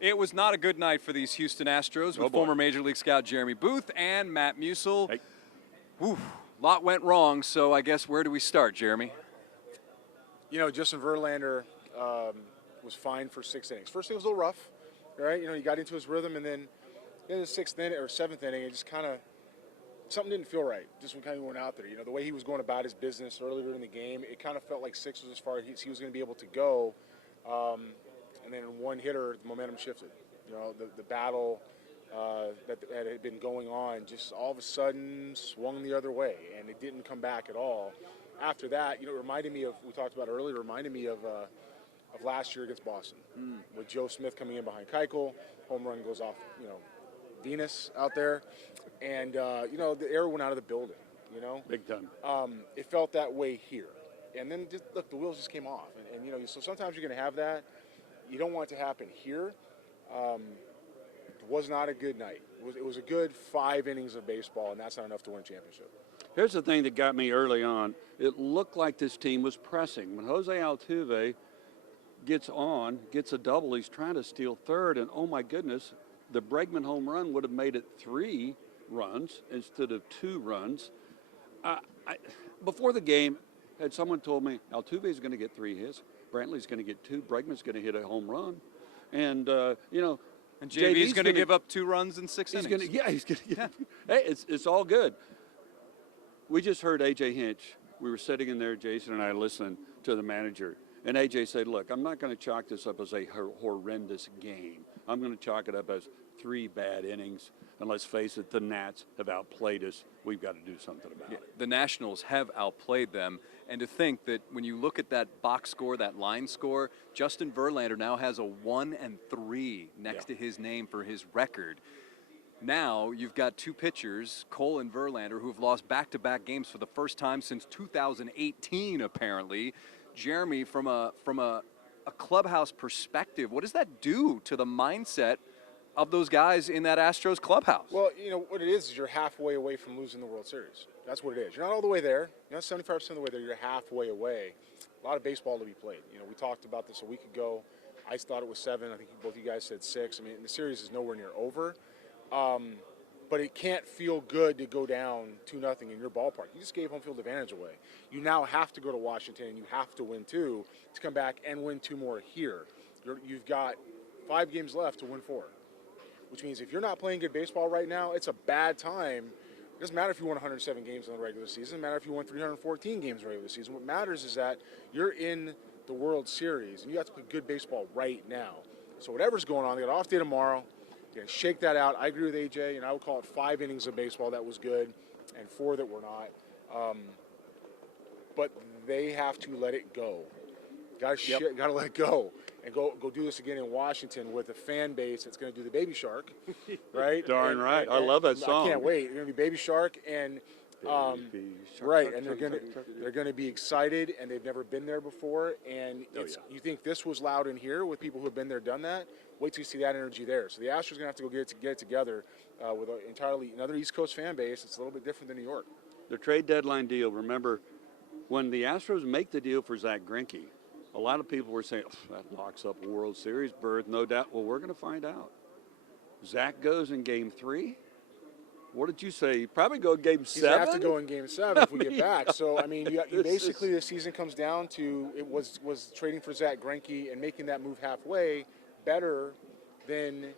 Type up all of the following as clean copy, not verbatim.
It was not a good night for these Houston Astros with former Major League scout Jeremy Booth and Matt Musil. Hey. Whew, lot went wrong, so I guess where do we start, Jeremy? You know, Justin Verlander was fine for 6 innings. First inning was a little rough, right? You know, he got into his rhythm, and then in the 6th inning or 7th inning, it just kind of something didn't feel right. Just when kind of went out there, you know, the way he was going about his business earlier in the game, it kind of felt like 6 was as far as he was going to be able to go. And then in one hitter, the momentum shifted. You know, the battle that had been going on just all of a sudden swung the other way, and it didn't come back at all. After that, you know, it reminded me of, we talked about earlier, reminded me of last year against Boston with Joe Smith coming in behind Keuchel. Home run goes off, you know, Venus out there. And, you know, the air went out of the building, you know. Big time. It felt that way here. And then, just, look, the wheels just came off. And you know, so sometimes you're going to have that. You don't want it to happen here. It was not a good night. It was a good 5 innings of baseball, and that's not enough to win a championship. Here's the thing that got me early on. It looked like this team was pressing. When Jose Altuve gets a double, he's trying to steal third, and oh my goodness, the Bregman home run would have made it 3 runs instead of 2 runs. Before the game, had someone told me Altuve's going to get 3 hits, Brantley's going to get 2, Bregman's going to hit a home run, and you know, and JV's going to give up 2 runs in 6 innings. He's going to. Hey, it's all good. We just heard A.J. Hinch. We were sitting in there, Jason and I, listening to the manager. And A.J. said, look, I'm not going to chalk this up as a horrendous game. I'm going to chalk it up as 3 bad innings. And let's face it, the Nats have outplayed us. We've got to do something about it. The Nationals have outplayed them. And to think that when you look at that box score, that line score, Justin Verlander now has a 1-3 next to his name for his record. Now you've got 2 pitchers, Cole and Verlander, who have lost back-to-back games for the first time since 2018, apparently. Jeremy, from a clubhouse perspective, what does that do to the mindset of those guys in that Astros clubhouse? Well, you know, what it is you're halfway away from losing the World Series. That's what it is. You're not all the way there. You're not 75% of the way there. You're halfway away. A lot of baseball to be played. You know, we talked about this a week ago. I thought it was 7. I think both you guys said 6. I mean, the series is nowhere near over. But it can't feel good to go down 2-0 in your ballpark. You just gave home field advantage away. You now have to go to Washington and you have to win 2 to come back and win 2 more here. You've got 5 games left to win 4, which means if you're not playing good baseball right now, it's a bad time. It doesn't matter if you won 107 games in the regular season. It doesn't matter if you won 314 games in the regular season. What matters is that you're in the World Series and you have to play good baseball right now. So whatever's going on, they got an off day tomorrow. You're going to shake that out. I agree with AJ, and I would call it 5 innings of baseball that was good and 4 that were not. But they have to let it go. Got to let it go and go do this again in Washington with a fan base that's going to do the Baby Shark, right? Darn right. I love that song. I can't wait. They're going to be Baby Shark and right, and they're going to be excited, and they've never been there before. And you think this was loud in here with people who have been there, done that? Wait till you see that energy there. So the Astros are going to have to go get it together with another East Coast fan base. It's a little bit different than New York. The trade deadline deal. Remember, when the Astros make the deal for Zack Greinke, a lot of people were saying, oh, that locks up a World Series berth, no doubt. Well, we're going to find out. Zach goes in Game 3. What did you say? He'd probably go in Game 7? He'd have to go in Game 7 if we get back. So, I mean, basically the season comes down to it was trading for Zack Greinke and making that move halfway better than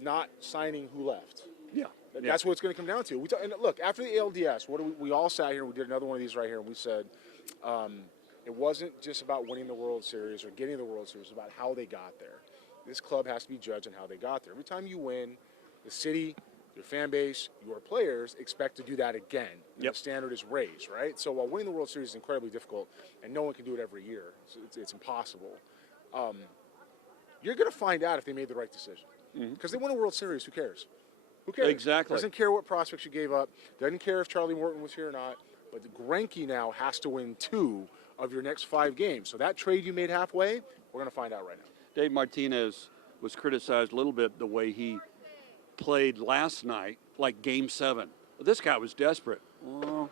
not signing who left. Yeah. That's what it's going to come down to. And look, after the ALDS, we all sat here, we did another one of these right here, and we said it wasn't just about winning the World Series or getting the World Series, it was about how they got there. This club has to be judged on how they got there. Every time you win, the city, your fan base, your players expect to do that again. The standard is raised, right? So while winning the World Series is incredibly difficult, and no one can do it every year, it's impossible, you're going to find out if they made the right decision. Because they won a World Series, who cares? Who cares? Exactly. Doesn't care what prospects you gave up. Doesn't care if Charlie Morton was here or not. But the Greinke now has to win 2 of your next 5 games. So that trade you made halfway, we're going to find out right now. Dave Martinez was criticized a little bit the way he played last night, like Game 7. This guy was desperate. Well,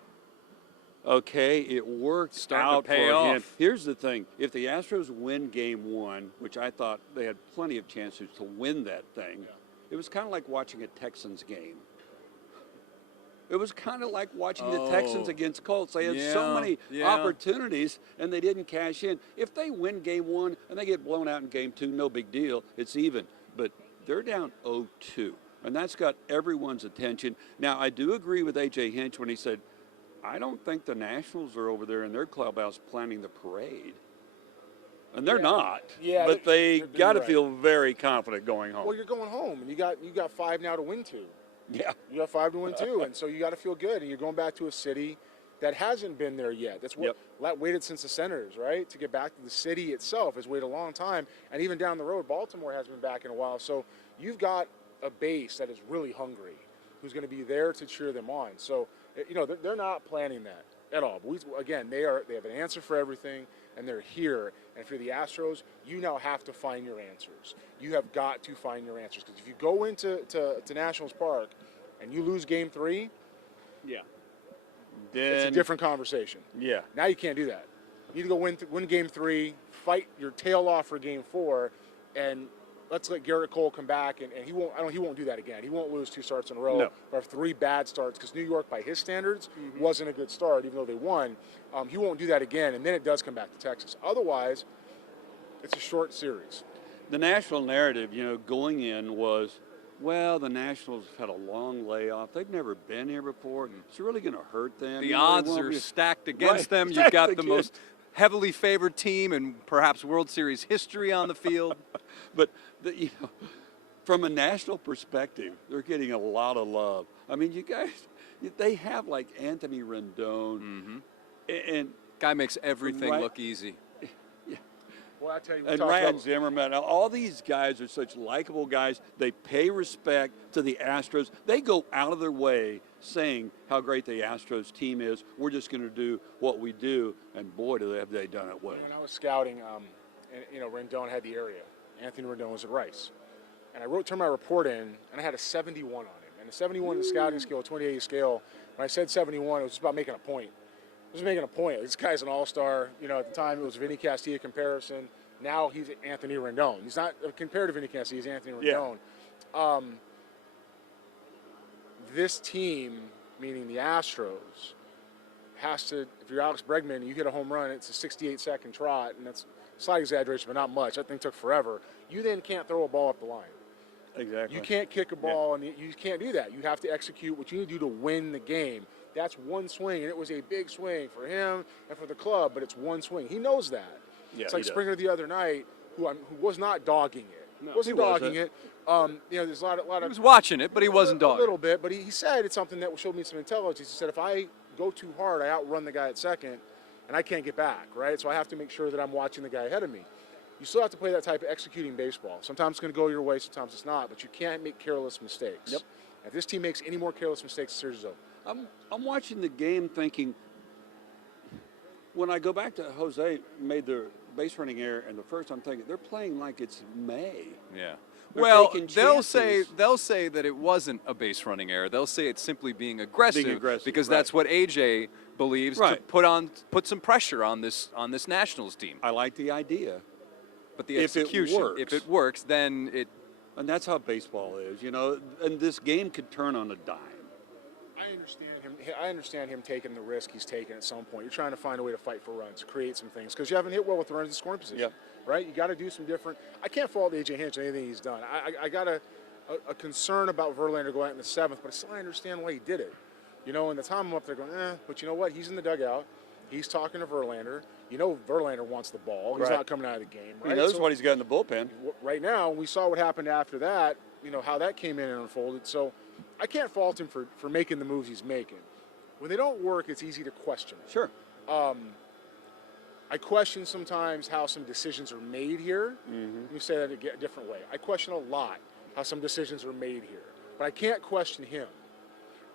Okay, it worked Starting to out pay for him. off. Here's the thing. If the Astros win game 1, which I thought they had plenty of chances to win that thing, it was kind of like watching a Texans game. It was kind of like watching the Texans against Colts. They had so many opportunities, and they didn't cash in. If they win game 1 and they get blown out in game 2, no big deal. It's even. But they're down 0-2, and that's got everyone's attention. Now, I do agree with A.J. Hinch when he said, I don't think the Nationals are over there in their clubhouse planning the parade. And they're not. Yeah, but they they're got to right. feel very confident going home. Well, you're going home, and you got 5 now to win 2. Yeah. You got 5 to win 2, and so you got to feel good. And you're going back to a city that hasn't been there yet. That's what waited since the Senators, right? To get back to the city itself has waited a long time, and even down the road, Baltimore hasn't been back in a while. So you've got a base that is really hungry, who's going to be there to cheer them on. So they're not planning that at all. But they have an answer for everything, and they're here. And if you're the Astros, you now have to find your answers. You have got to find your answers, because if you go into Nationals Park and you lose game 3, it's a different conversation. Yeah. Now you can't do that. You need to go win game 3, fight your tail off for game 4, and let's let Garrett Cole come back, and he won't do that again. He won't lose 2 starts in a row or have 3 bad starts, because New York, by his standards, wasn't a good start, even though they won. He won't do that again, and then it does come back to Texas. Otherwise, it's a short series. The national narrative, going in was, well, the Nationals have had a long layoff. They've never been here before. It's really going to hurt them. The odds are stacked against them. You've got the most heavily favored team in perhaps World Series history on the field. But from a national perspective, they're getting a lot of love. I mean, you guys, they have like Anthony Rendon, and guy makes everything look easy. Well, I tell you, and Ryan Zimmerman. All these guys are such likable guys. They pay respect to the Astros. They go out of their way saying how great the Astros team is. We're just going to do what we do, and boy, have they done it well. When I was scouting, Rendon had the area. Anthony Rendon was at Rice. And I turned my report in, and I had a 71 on it. And a 71 in the scouting scale, 28 scale, when I said 71, it was just about making a point. It was making a point. This guy's an all-star. At the time, it was Vinny Castilla comparison. Now he's Anthony Rendon. He's not compared to Vinny Castilla. He's Anthony Rendon. Yeah. This team, meaning the Astros, has to, if you're Alex Bregman and you hit a home run, it's a 68-second trot, and that's a slight exaggeration, but not much. That thing took forever. You then can't throw a ball up the line. Exactly. You can't kick a ball, and you can't do that. You have to execute what you need to do to win the game. That's one swing, and it was a big swing for him and for the club, but it's one swing. He knows that. Yeah, it's like Springer the other night, who was not dogging it. No, wasn't he dogging wasn't. it. There's a lot of. He was watching it, but he wasn't dogging. A little bit, but he said it's something that showed me some intelligence. He said, if I go too hard, I outrun the guy at second, and I can't get back, right? So I have to make sure that I'm watching the guy ahead of me. You still have to play that type of executing baseball. Sometimes it's going to go your way, sometimes it's not, but you can't make careless mistakes. Yep. If this team makes any more careless mistakes, the series is over. I'm watching the game thinking, when I go back to Jose made the base running error and the first, I'm thinking they're playing like it's May. Yeah. They're Well, taking they'll chances. say that it wasn't a base running error. They'll say it's simply being aggressive, because right. that's what AJ believes to put some pressure on this Nationals team. I like the idea. But the If it execution, works. if it works, then it. And that's how baseball is, and this game could turn on a dime. I understand him taking the risk he's taken at some point. You're trying to find a way to fight for runs, create some things, because you haven't hit well with the runs in scoring position. Yep. Right? You got to do some different. I can't fault AJ Hinch on anything he's done. I got a concern about Verlander going out in the 7th, but I still understand why he did it. And the time I'm up there going, but you know what? He's in the dugout. He's talking to Verlander. Verlander wants the ball. He's not coming out of the game. Right? He knows what he's got in the bullpen. Right now, we saw what happened after that, how that came in and unfolded. So I can't fault him for making the moves he's making. When they don't work, it's easy to question it. Sure. I question sometimes how some decisions are made here. Let me say that a different way. I question a lot how some decisions are made here. But I can't question him,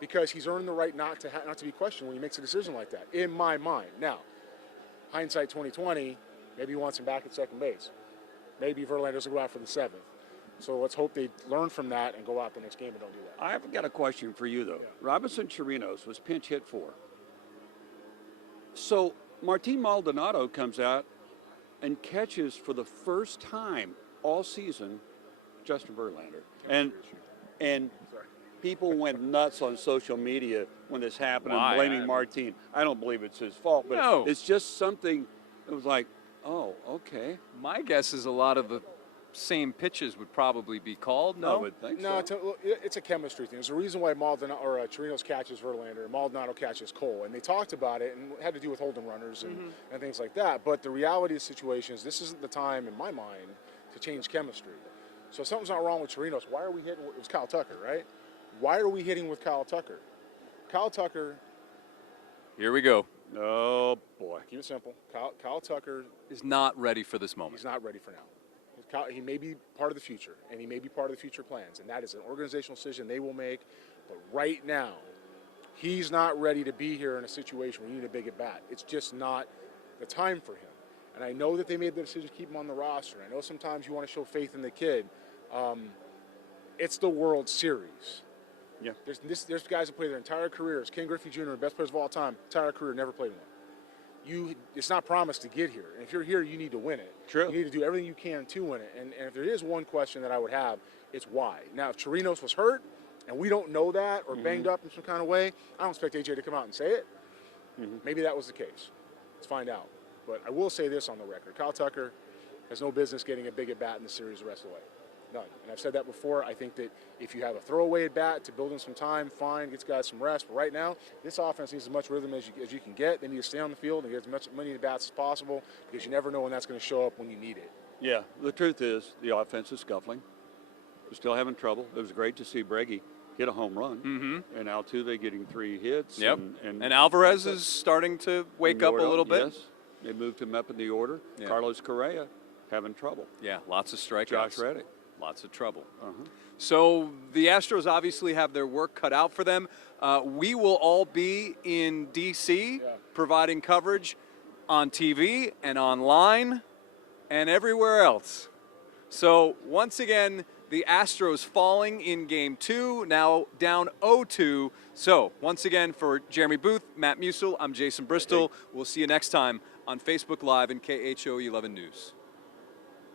because he's earned the right not to be questioned when he makes a decision like that, in my mind. Now, hindsight 2020, maybe he wants him back at second base. Maybe Verlander doesn't go out for the 7th. So let's hope they learn from that and go out the next game and don't do that. I've got a question for you, though. Yeah. Robinson Chirinos was pinch hit for. So Martin Maldonado comes out and catches for the first time all season Justin Verlander. And people went nuts on social media when this happened Why? and blaming Martin. I don't believe it's his fault, but No. it's just something that was like, oh, okay. My guess is a lot of the same pitches would probably be called. I No, would think No, so. it's a chemistry thing. There's a reason why Chirinos catches Verlander and Maldonado catches Cole, and they talked about it, and it had to do with holding runners and things like that. But the reality of the situation is, this isn't the time, in my mind, to change chemistry. So if something's not wrong with Chirinos, why are we hitting? It was Kyle Tucker, right? Why are we hitting with Kyle Tucker? Kyle Tucker. here we go. Oh, boy. Keep it simple. Kyle Tucker Is not ready for this moment. He's not ready for now. He may be part of the future, and he may be part of the future plans, and that is an organizational decision they will make. But right now, he's not ready to be here in a situation where you need a big at bat. It's just not the time for him. And I know that they made the decision to keep him on the roster. I know sometimes you want to show faith in the kid. It's the World Series. Yeah. There's guys that play their entire careers. Ken Griffey Jr., the best players of all time, entire career, never played one. It's not promised to get here. And if you're here, you need to win it. True. You need to do everything you can to win it. And if there is one question that I would have, it's why. Now, if Chirinos was hurt and we don't know that or banged up in some kind of way, I don't expect AJ to come out and say it. Maybe that was the case. Let's find out. But I will say this on the record. Kyle Tucker has no business getting a big at bat in the series the rest of the way. None. And I've said that before. I think that if you have a throwaway at bat to build in some time, fine, gets guys some rest. But right now, this offense needs as much rhythm as you can get. They need to stay on the field and get as many at bats as possible, because you never know when that's going to show up when you need it. Yeah, the truth is the offense is scuffling. We're still having trouble. It was great to see Breggy hit a home run, and Altuve getting 3 hits. Yep. And Alvarez is starting to wake up a little bit. Yes, they moved him up in the order. Yeah. Carlos Correa having trouble. Yeah, lots of strikeouts. Josh Reddick. Lots of trouble. So the Astros obviously have their work cut out for them. We will all be in D.C. providing coverage on TV and online and everywhere else. So once again, the Astros falling in Game 2, now down 0-2. So once again, for Jeremy Booth, Matt Musil, I'm Jason Bristol. We'll see you next time on Facebook Live and KHOU 11 News.